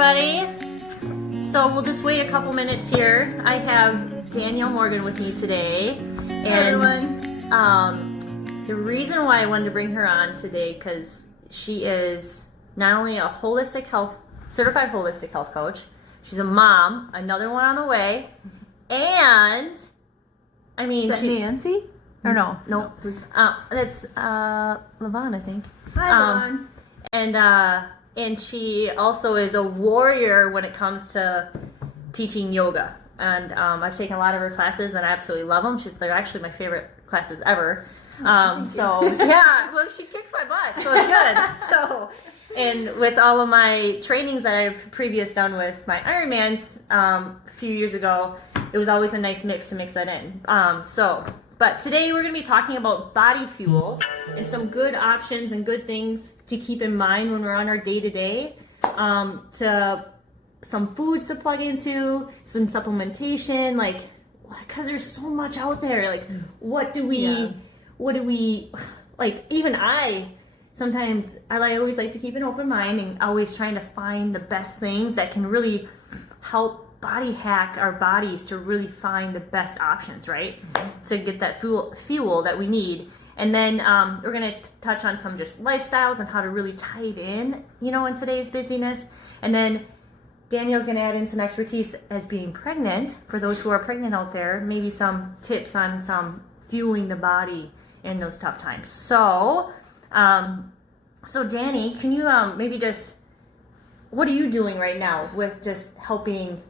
everybody. So we'll just wait a couple minutes here. I have Danielle Morgan with me today. And the reason why I wanted to bring her on today, because she is not only a certified holistic health coach, she's a mom, another one on the way, and I mean, is that Nancy? Or no? No. That's Levon, I think. Hi, Levon. And she also is a warrior when it comes to teaching yoga. And I've taken a lot of her classes, and I absolutely love them. They're actually my favorite classes ever. Yeah, well, she kicks my butt, so it's good. And with all of my trainings that I've previously done with my Ironmans a few years ago, it was always a nice mix to mix that in. But today we're going to be talking about body fuel and some good options and good things to keep in mind when we're on our day-to-day, to some foods to plug into, some supplementation, because there's so much out there. What do we, even sometimes I always like to keep an open mind and always trying to find the best things that can really help body hack our bodies to really find the best options, right? Mm-hmm. To get that fuel that we need. And then we're going to touch on some just lifestyles and how to really tie it in, in today's busyness. And then Danielle's going to add in some expertise as being pregnant, for those who are pregnant out there, maybe some tips on some fueling the body in those tough times. So Danny, can you maybe just, what are you doing right now with just helping,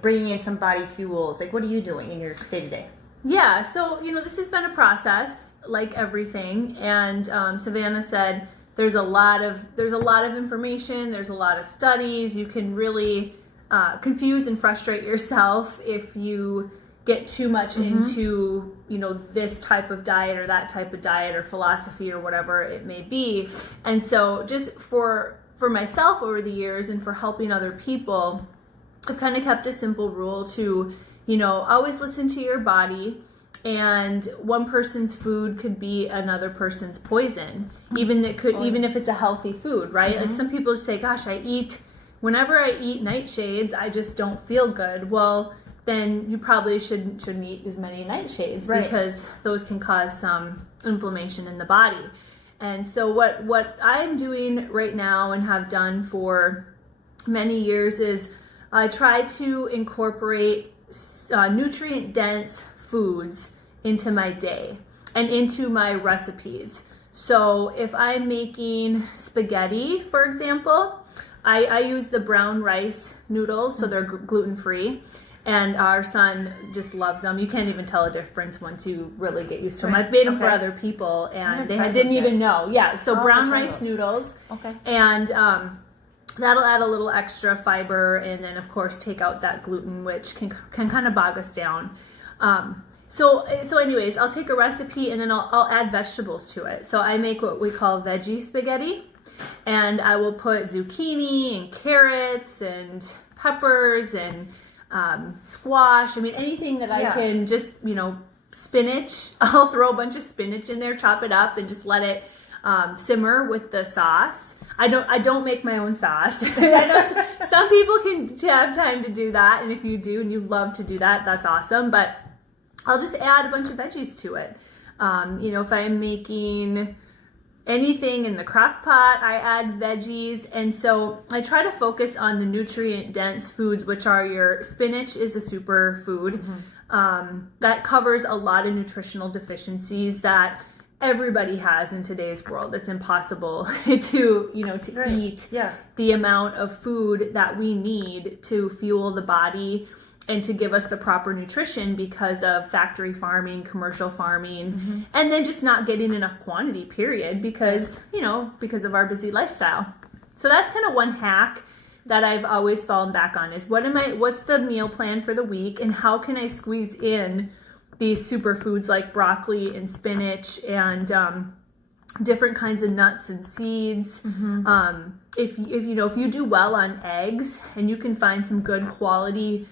bringing in some body fuels? What are you doing in your day-to-day? Yeah, so, this has been a process, like everything. And Savannah said there's a lot of information, there's a lot of studies. You can really confuse and frustrate yourself if you get too much into, this type of diet or that type of diet or philosophy or whatever it may be. And so just for myself over the years and for helping other people, I've kind of kept a simple rule to, always listen to your body, and one person's food could be another person's poison, even if it's a healthy food, right? Mm-hmm. Some people say, gosh, whenever I eat nightshades, I just don't feel good. Well, then you probably shouldn't eat as many nightshades, right? Because those can cause some inflammation in the body. And so what I'm doing right now and have done for many years is I try to incorporate nutrient-dense foods into my day and into my recipes. So if I'm making spaghetti, for example, I use the brown rice noodles, so they're gluten-free. And our son just loves them. You can't even tell a difference once you really get used to them. I've made them for other people, and they didn't even know. Yeah, so brown rice noodles. Okay. And that'll add a little extra fiber, and then of course take out that gluten, which can kind of bog us down. So anyways, I'll take a recipe and then I'll add vegetables to it. So I make what we call veggie spaghetti, and I will put zucchini and carrots and peppers and squash. Anything that I can just, spinach. I'll throw a bunch of spinach in there, chop it up, and just let it simmer with the sauce. I don't make my own sauce. I know some people can have time to do that, and if you do and you love to do that, that's awesome. But I'll just add a bunch of veggies to it. If I'm making anything in the crock pot, I add veggies. And so I try to focus on the nutrient-dense foods, which are your spinach is a super food. That covers a lot of nutritional deficiencies that everybody has in today's world. It's impossible to eat the amount of food that we need to fuel the body and to give us the proper nutrition because of factory farming, commercial farming, and then just not getting enough quantity, period, because of our busy lifestyle. So that's kind of one hack that I've always fallen back on is what's the meal plan for the week, and how can I squeeze in these superfoods like broccoli and spinach and different kinds of nuts and seeds. If you do well on eggs, and you can find some good quality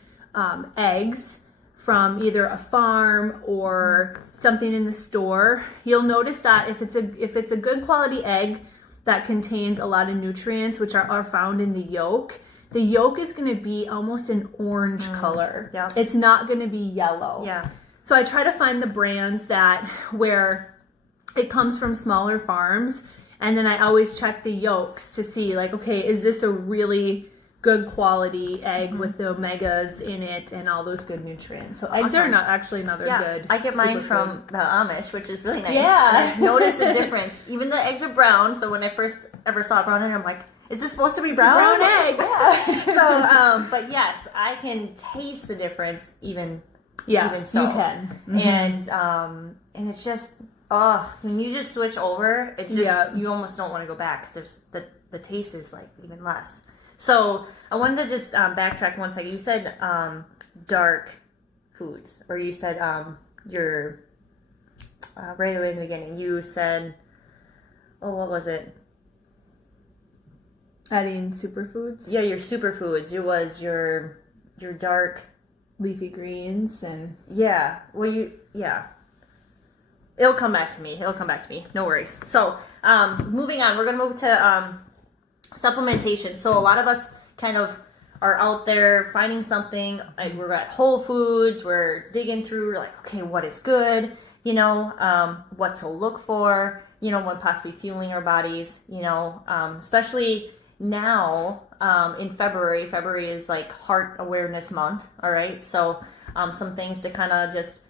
eggs from either a farm or something in the store, you'll notice that if it's a good quality egg that contains a lot of nutrients, which are found in the yolk, the yolk is going to be almost an orange color. Yeah. It's not going to be yellow. Yeah. So I try to find the brands that where it comes from smaller farms, and then I always check the yolks to see like, okay, is this a really good quality egg with the omegas in it and all those good nutrients? So eggs are not actually another good. I get mine superfood. from the Amish, which is really nice. Yeah. And I've noticed the difference. Even the eggs are brown, so when I first ever saw a brown egg, I'm like, is this supposed to be brown? Brown egg, yeah. So, but yes, I can taste the difference even so. You can. And it's just, when you just switch over, it's just, you almost don't want to go back because the taste is like even less. So I wanted to just backtrack one second. You said dark foods, or you said your right away in the beginning. You said, what was it? Adding superfoods. Yeah, your superfoods. It was your dark leafy greens and It'll come back to me. No worries. So moving on, we're gonna move to supplementation. So a lot of us kind of are out there finding something, like we're at Whole Foods, we're digging through, like, okay, what is good, what to look for, when possibly fueling our bodies, especially now in February is like Heart Awareness Month, all right? So some things to kind of just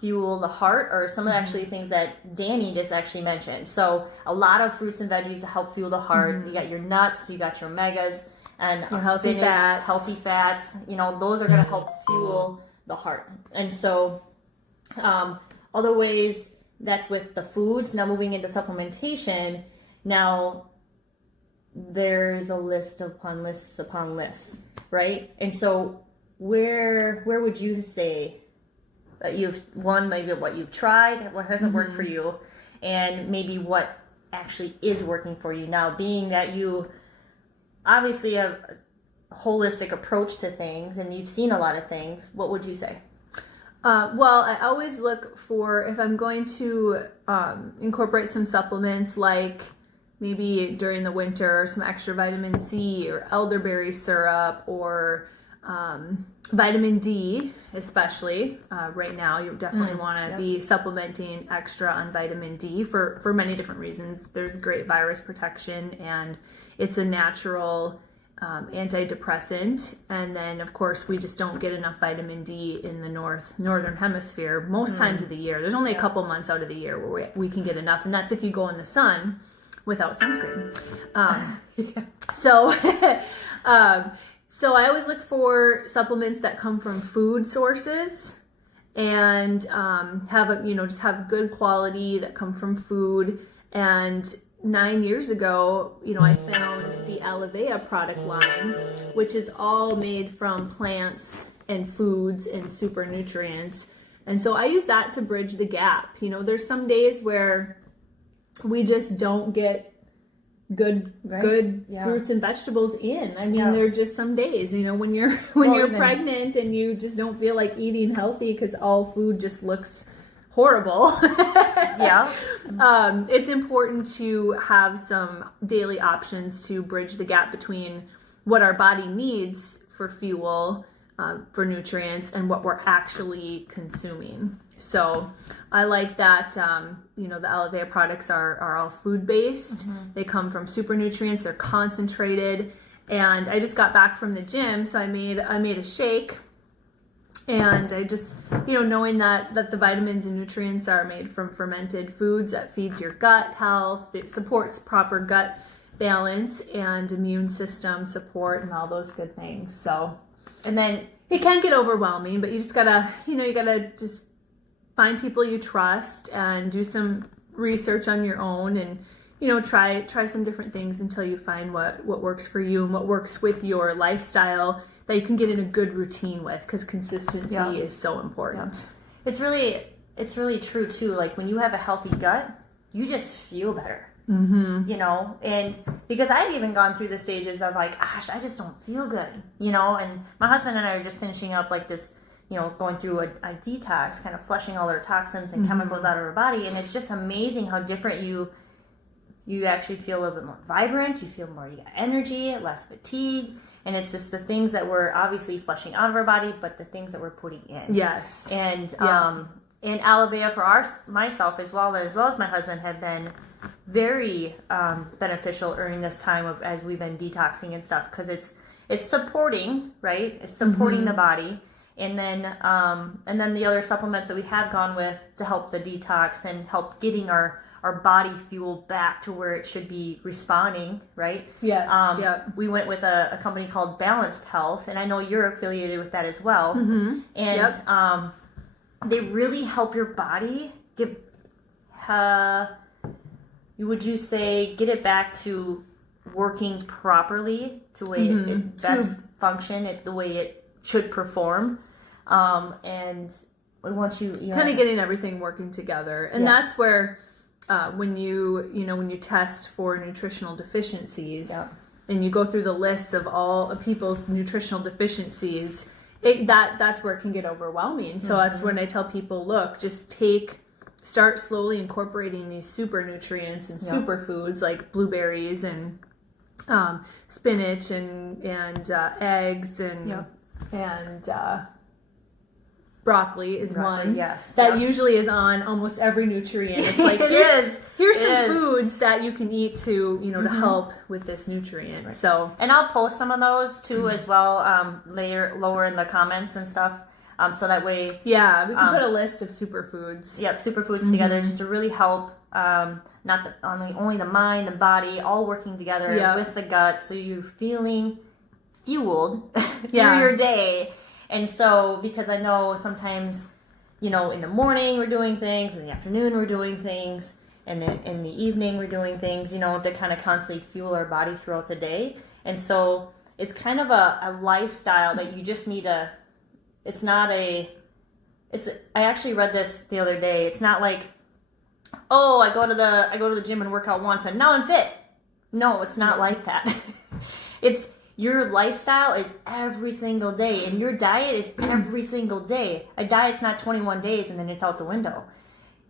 fuel the heart, or some of the actually things that Danny just actually mentioned. So a lot of fruits and veggies to help fuel the heart. You got your nuts, you got your omegas, and healthy fats. Those are going to help fuel the heart. And so other ways, that's with the foods. Now moving into supplementation, now there's a list upon lists upon lists, right? And so where would you say that maybe what you've tried, what hasn't worked for you, and maybe what actually is working for you now, being that you obviously have a holistic approach to things and you've seen a lot of things, what would you say? Well, I always look for, if I'm going to incorporate some supplements, like maybe during the winter, some extra vitamin C or elderberry syrup, or vitamin D, especially right now, you definitely want to be supplementing extra on vitamin D for many different reasons. There's great virus protection, and it's a natural antidepressant. And then, of course, we just don't get enough vitamin D in the northern hemisphere most times of the year. There's only a couple months out of the year where we can get enough, and that's if you go in the sun without sunscreen. So I always look for supplements that come from food sources and have good quality that come from food. And 9 years ago, I found the Alivea product line, which is all made from plants and foods and super nutrients. And so I use that to bridge the gap. There's some days where we just don't get good fruits and vegetables in. I mean, there are just some days, when you're pregnant and you just don't feel like eating healthy because all food just looks horrible. It's important to have some daily options to bridge the gap between what our body needs for fuel, for nutrients, and what we're actually consuming. So I like that, the Alivea products are all food-based. They come from super nutrients. They're concentrated. And I just got back from the gym, so I made a shake. And I just, knowing that the vitamins and nutrients are made from fermented foods, that feeds your gut health. It supports proper gut balance and immune system support and all those good things. So, and then it can get overwhelming, but you just gotta, you gotta just find people you trust and do some research on your own, and try some different things until you find what works for you and what works with your lifestyle that you can get in a good routine with, because consistency is so important. It's really true too. Like when you have a healthy gut, you just feel better. And because I've even gone through the stages of like, gosh, I just don't feel good, and my husband and I are just finishing up like this, going through a detox, kind of flushing all our toxins and chemicals out of our body. And it's just amazing how different you actually feel a little bit more vibrant. You feel more, you got energy, less fatigue. And it's just the things that we're obviously flushing out of our body, but the things that we're putting in. Yes. And and Alivea for myself as well as my husband have been very beneficial during this time of as we've been detoxing and stuff, because it's supporting, right? It's supporting the body. And then the other supplements that we have gone with to help the detox and help getting our body fuel back to where it should be responding, right? Yes. We went with a company called Balanced Health, and I know you're affiliated with that as well. And they really help your body get, would you say, get it back to working properly to the way it best function, the way it should perform. And we want you kind of getting everything working together. And that's where when you test for nutritional deficiencies and you go through the list of all of people's nutritional deficiencies, that's where it can get overwhelming. So that's when I tell people, look, just start slowly incorporating these super nutrients and superfoods like blueberries and spinach and eggs and broccoli is one that usually is on almost every nutrient. It's like here's some foods that you can eat to to help with this nutrient. So, and I'll post some of those too as well lower in the comments and stuff. So that way, we can put a list of superfoods. Yep, superfoods together just to really help not only the mind, the body, all working together with the gut, so you're feeling fueled through your day. And so, because I know sometimes, in the morning we're doing things, in the afternoon we're doing things, and then in the evening we're doing things, to kind of constantly fuel our body throughout the day. And so it's kind of a lifestyle that you just need to. I actually read this the other day. It's not like, oh, I go to the gym and work out once and now I'm fit. No, it's not like that. It's your lifestyle is every single day, and your diet is every single day. A diet's not 21 days and then it's out the window.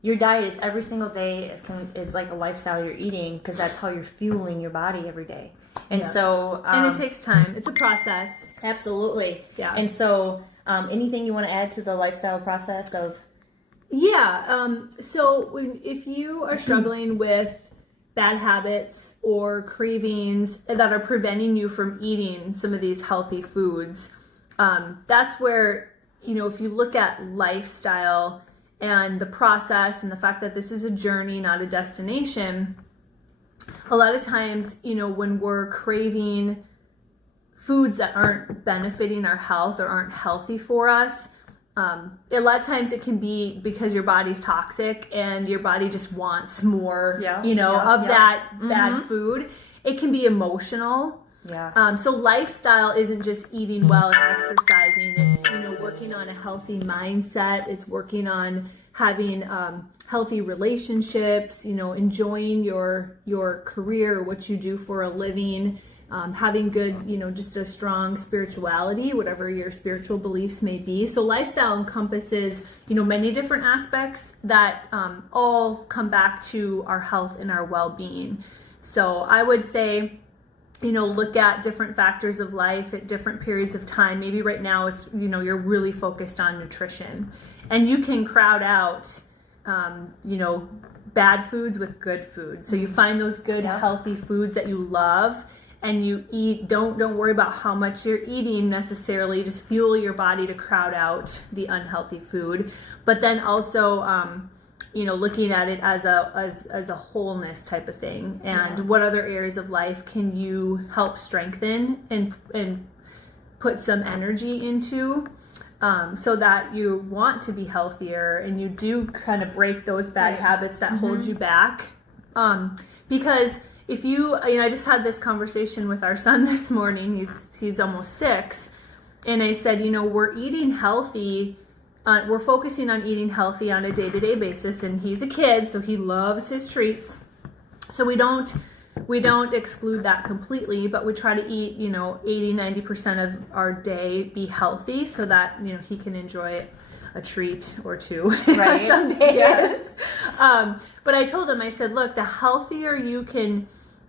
Your diet is every single day is like a lifestyle you're eating, because that's how you're fueling your body every day. And so and it takes time. It's a process. Absolutely. Yeah. And so anything you want to add to the lifestyle process of? So if you are struggling with bad habits or cravings that are preventing you from eating some of these healthy foods, that's where, if you look at lifestyle and the process and the fact that this is a journey, not a destination, a lot of times, when we're craving foods that aren't benefiting our health or aren't healthy for us, a lot of times it can be because your body's toxic and your body just wants more, that bad food. It can be emotional. Yeah. So lifestyle isn't just eating well and exercising. It's, working on a healthy mindset. It's working on having healthy relationships, enjoying your career, what you do for a living, having good, just a strong spirituality, whatever your spiritual beliefs may be. So lifestyle encompasses, many different aspects that all come back to our health and our well-being. So I would say, look at different factors of life at different periods of time. Maybe right now it's, you're really focused on nutrition, and you can crowd out, bad foods with good foods. So you find those good, healthy foods that you love, and you eat. Don't worry about how much you're eating necessarily. Just fuel your body to crowd out the unhealthy food. But then also, looking at it as a wholeness type of thing, and what other areas of life can you help strengthen and put some energy into, so that you want to be healthier and you do kind of break those bad habits that hold you back. Because if I just had this conversation with our son this morning. He's almost 6, and I said, we're eating healthy. We're focusing on eating healthy on a day-to-day basis, and he's a kid, so he loves his treats. So we don't exclude that completely, but we try to eat, 80-90% of our day be healthy, so that he can enjoy a treat or two right. some days. Yes. But I told him, I said, look, the healthier you can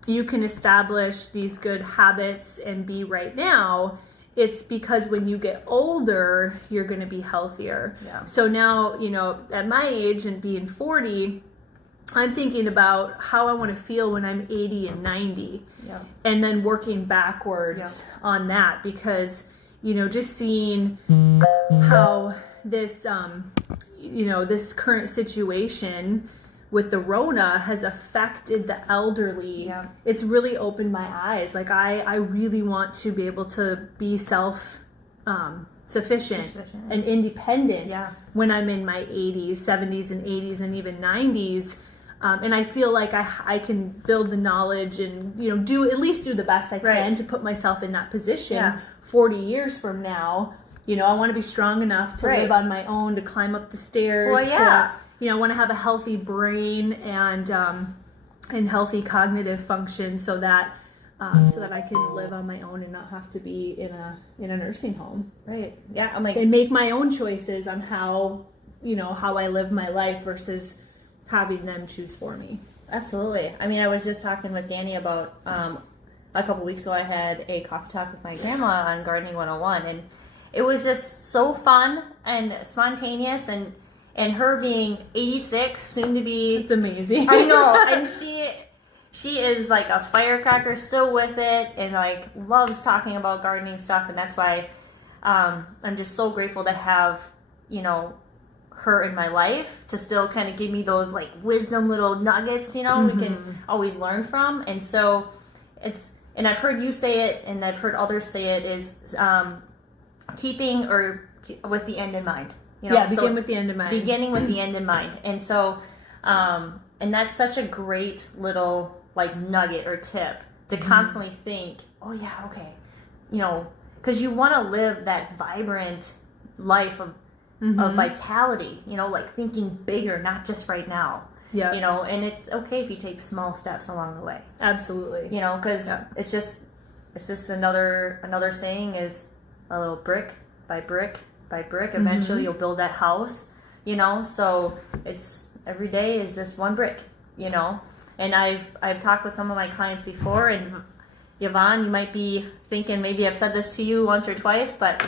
you can establish these good habits and be right now, it's because when you get older, you're going to be healthier. Yeah. So now, you know, at my age and being 40, I'm thinking about how I want to feel when I'm 80 and 90. Yeah. And then working backwards on that, because, you know, just seeing how this, you know, this current situation with the Rona has affected the elderly. Yeah. It's really opened my eyes. Like I really want to be able to be sufficient and independent when I'm in my 80s, 70s and 80s and even 90s. And I feel like I can build the knowledge and, you know, do the best I can to put myself in that position 40 years from now. You know, I want to be strong enough to live on my own, to climb up the stairs, to, you know, I want to have a healthy brain and healthy cognitive function so that I can live on my own and not have to be in a nursing home. Right. Yeah. I'm like, and make my own choices on how I live my life versus having them choose for me. Absolutely. I mean, I was just talking with Danny about a couple weeks ago. I had a coffee talk with my grandma on Gardening 101, and it was just so fun and spontaneous, and her being 86, soon to be... It's amazing. I know, and she is like a firecracker, still with it, and like loves talking about gardening stuff, and that's why I'm just so grateful to have, you know, her in my life to still kind of give me those like wisdom little nuggets, you know, we can always learn from. And so and I've heard you say it, and I've heard others say it, is keeping with the end in mind. You know, begin with the end in mind. Beginning with the end in mind. And so, and that's such a great little like nugget or tip to constantly think, oh yeah, okay, you know, because you want to live that vibrant life of vitality, you know, like thinking bigger, not just right now. Yeah. You know, and it's okay if you take small steps along the way. Absolutely. You know, because it's just another saying is a little brick by brick by brick. Eventually you'll build that house, you know, so it's every day is just one brick, you know. And I've talked with some of my clients before, and Yvonne, you might be thinking maybe I've said this to you once or twice, but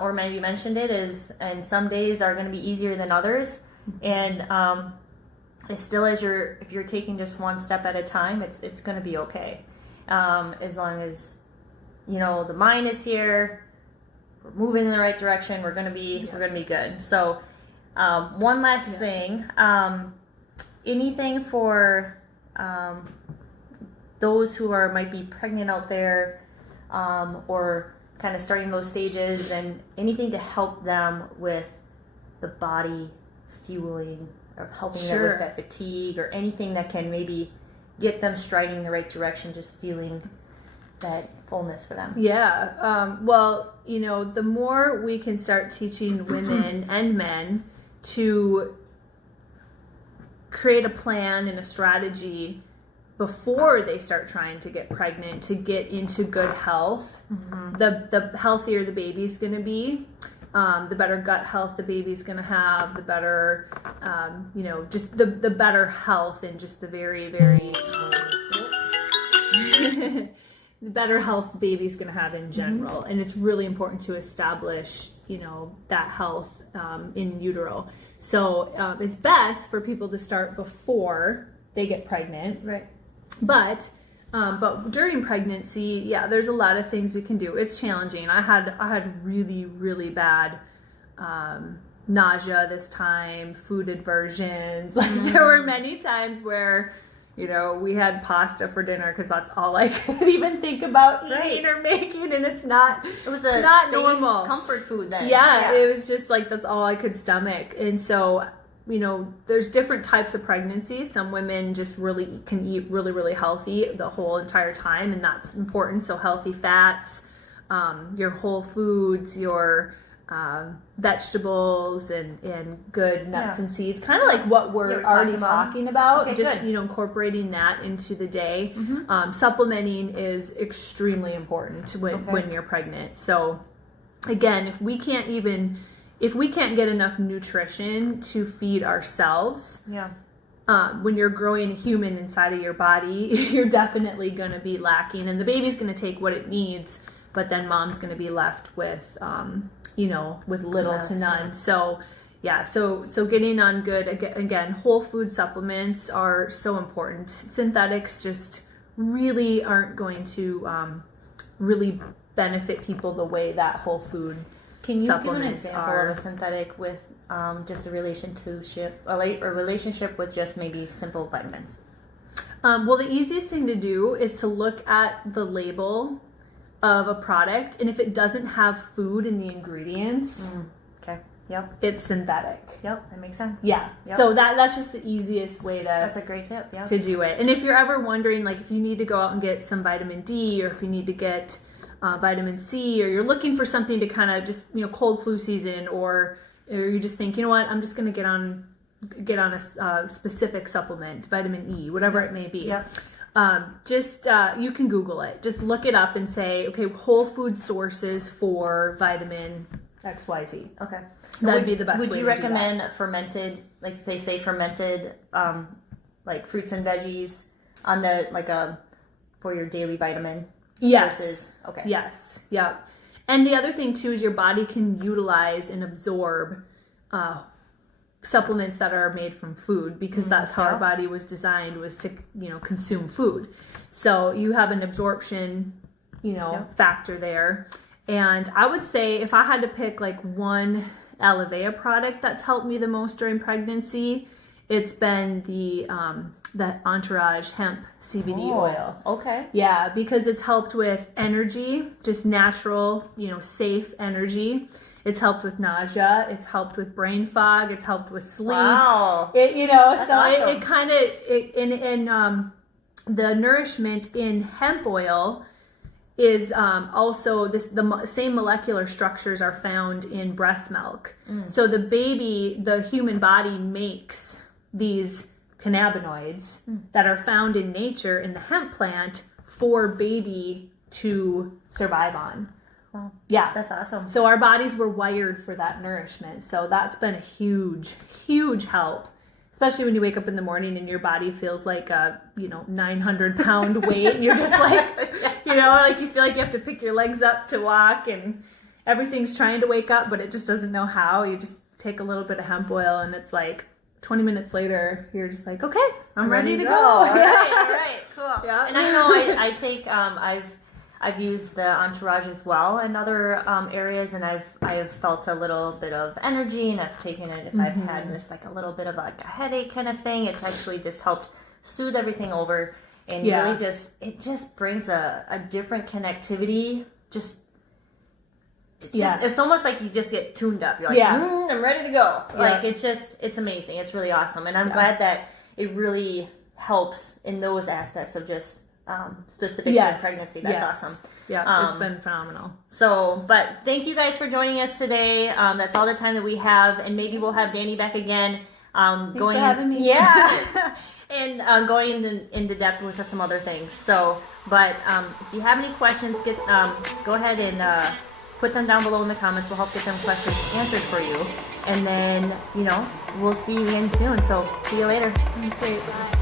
or maybe mentioned it, and some days are going to be easier than others, and as still as if you're taking just one step at a time, it's going to be okay, as long as, you know, the mind is here, we're moving in the right direction, we're going to be good. So one last thing, anything for those who might be pregnant out there, or kind of starting those stages, and anything to help them with the body fueling or helping them with that fatigue, or anything that can maybe get them striding in the right direction, just feeling that fullness for them. Well, you know, the more we can start teaching women and men to create a plan and a strategy before they start trying to get pregnant to get into good health, the healthier the baby's going to be, the better gut health the baby's going to have, the better, you know, just the better health, and just the very, very the better health the baby's going to have in general. And it's really important to establish, you know, that health in utero. So it's best for people to start before they get pregnant. Right. But during pregnancy, there's a lot of things we can do. It's challenging. I had really, really bad nausea this time, food aversions. Like there were many times where, you know, we had pasta for dinner because that's all I could even think about eating or making, and it's not. It was not safe, normal comfort food then. Yeah, it was just like that's all I could stomach, and so. You know, there's different types of pregnancies. Some women just really can eat really, really healthy the whole entire time, and that's important. So healthy fats, your whole foods, your vegetables, and good nuts and seeds. Kind of like what we're already talking about. Okay, just, you know, incorporating that into the day. Supplementing is extremely important when you're pregnant. So again, if we can't get enough nutrition to feed ourselves, when you're growing a human inside of your body, you're definitely going to be lacking, and the baby's going to take what it needs, but then mom's going to be left with, with little to none. So yeah, so getting on good, again, whole food supplements are so important. Synthetics just really aren't going to really benefit people the way that whole food Can you give an supplements example are. of a synthetic with just a relationship with just maybe simple vitamins? Well, the easiest thing to do is to look at the label of a product, and if it doesn't have food in the ingredients, Okay. Yep. it's synthetic. Yep. That makes sense. Yeah. Yep. So that's just the easiest way That's a great tip. Yep. to do it. And if you're ever wondering, like if you need to go out and get some vitamin D, or if you need to get vitamin C, or you're looking for something to kind of just, cold flu season, or you just think, you know what, I'm just going to get on a specific supplement, vitamin E, whatever it may be. Yep. You can Google it. Just look it up and say, okay, whole food sources for vitamin XYZ. Okay. That would be the best way to Would you do recommend fermented, like if they say fermented, like fruits and veggies on the, for your daily vitamin? Yes. Versus, okay. Yes. Yeah. And the other thing too is your body can utilize and absorb supplements that are made from food, because that's how our body was designed, was to consume food. So you have an absorption factor there. And I would say if I had to pick like one Alivea product that's helped me the most during pregnancy, it's been the Entourage hemp CBD oil. Okay. Yeah, because it's helped with energy, just natural, safe energy. It's helped with nausea. It's helped with brain fog. It's helped with sleep. Wow. That's so awesome. it kind of the nourishment in hemp oil is also the same molecular structures are found in breast milk. So the human body makes these cannabinoids that are found in nature in the hemp plant for baby to survive on. Wow. Yeah. That's awesome. So our bodies were wired for that nourishment. So that's been a huge, huge help. Especially when you wake up in the morning and your body feels like a, 900-pound weight, and you're just like, like you feel like you have to pick your legs up to walk, and everything's trying to wake up, but it just doesn't know how. You just take a little bit of hemp oil, and it's like 20 minutes later, you're just like, okay, I'm ready to go. All right, cool. Yeah. And I know I take, I've used the Entourage as well in other areas, and I've felt a little bit of energy, and I've taken it if I've had just like a little bit of like a headache kind of thing. It's actually just helped soothe everything over, and really it brings a different connectivity. It's almost like you just get tuned up. You're like, I'm ready to go. Yeah. Like it's amazing. It's really awesome, and I'm glad that it really helps in those aspects of just specific to pregnancy. That's awesome. Yeah, it's been phenomenal. So, but thank you guys for joining us today. That's all the time that we have, and maybe we'll have Danny back again. Thanks for having me. Yeah, and going into depth with some other things. So, but if you have any questions, go ahead and put them down below in the comments. We'll help get them questions answered for you, and then we'll see you again soon. So, see you later. Great. Bye.